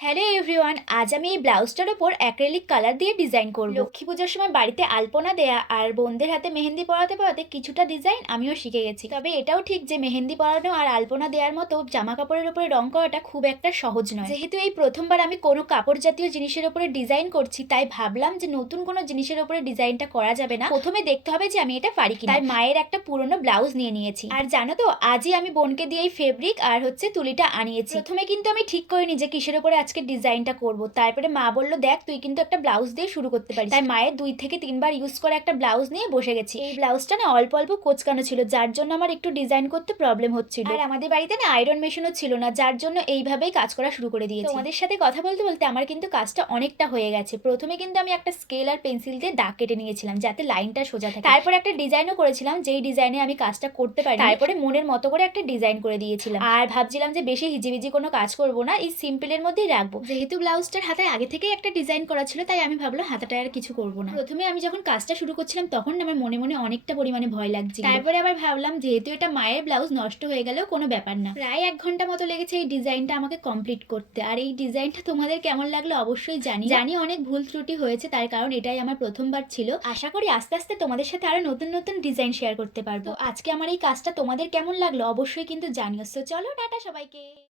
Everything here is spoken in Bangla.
হ্যালো এভরিওয়ান, আজ আমি এই ব্লাউজটার ওপর অ্যাক্রিলিক কালার দিয়ে ডিজাইন করব। লক্ষ্মী পুজোর সময় বাড়িতে আলপনা দেয়া আর বোনদের হাতে মেহেন্দি পরাতে পরাতে কিছুটা ডিজাইন আমিও শিখে গেছি। তবে এটাও ঠিক যে মেহেন্দি পরানো আর আলপনা দেওয়ার মতো জামা কাপড়ের উপরে রং করাটা খুব একটা সহজ নয়। যেহেতু এই প্রথমবার আমি কোনো কাপড় জাতীয় জিনিসের উপরে ডিজাইন করছি, তাই ভাবলাম যে নতুন কোনো জিনিসের উপরে ডিজাইনটা করা যাবে না, প্রথমে দেখতে হবে যে আমি এটা পারি কিনা। তাই মায়ের একটা পুরনো ব্লাউজ নিয়ে নিয়েছি। আর জানো তো, আজই আমি বোনকে দিয়ে এই ফেব্রিক আর তুলিটা আনিয়েছি। প্রথমে কিন্তু আমি ঠিক করিনি যে কিসের উপরে আজকে ডিজাইনটা করব। তারপরে মা বলল, দেখ তুই কিন্তু একটা ব্লাউজ দিয়ে শুরু করতে পারিস। তাই মায়ের 2 থেকে 3 বার ইউজ করা একটা ব্লাউজ নিয়ে বসে গেছি। এই ব্লাউজটা না অল্প অল্প কোচকানো ছিল, যার জন্য আমার একটু ডিজাইন করতে প্রবলেম হচ্ছিল। আর আমাদের বাড়িতে না আয়রন মেশিনও ছিল না, যার জন্য এইভাবেই কাজ করা শুরু করে দিয়েছি। তোমাদের সাথে কথা বলতে বলতে আমার কিন্তু কাজটা অনেকটা হয়ে গেছে। প্রথমে কিন্তু আমি একটা স্কেল আর পেন্সিল দিয়ে দাগ কেটে নিয়েছিলাম যাতে লাইনটা সোজা থাকে। তারপরে একটা ডিজাইনও করেছিলাম, যেই ডিজাইনে আমি কাজটা করতে পারি। তারপরে মনের মতো করে একটা ডিজাইন করে দিয়েছিলাম। আর ভাবছিলাম যে বেশি হিজিবিজি কোনো কাজ করব না, এই সিম্পলের মধ্যেই রাখবো। যেহেতু ব্লাউজটার হাতায় আগে থেকেই একটা ডিজাইন করা ছিল, তাই আমি ভাবলাম হাতাটায় আর কিছু করব না। প্রথমে আমি যখন কাজটা শুরু করছিলাম তখন আমার মনে মনে অনেকটা পরিমাণে ভয় লাগছিল। তারপরে আবার ভাবলাম যেহেতু এটা মায়ের ব্লাউজ, নষ্ট হয়ে গেলেও কোনো ব্যাপার না। প্রায় 1 ঘন্টা মতো লেগেছে এই ডিজাইনটা আমাকে কমপ্লিট করতে। আর এই ডিজাইনটা তোমাদের কেমন লাগলো অবশ্যই জানি অনেক ভুল ত্রুটি হয়েছে, তার কারণ এটাই আমার প্রথমবার ছিল। আশা করি আস্তে আস্তে তোমাদের সাথে আরো নতুন নতুন ডিজাইন শেয়ার করতে পারবো। আজকে আমার এই কাজটা তোমাদের কেমন লাগলো অবশ্যই কিন্তু জানিও। সো চলো টাটা সবাইকে।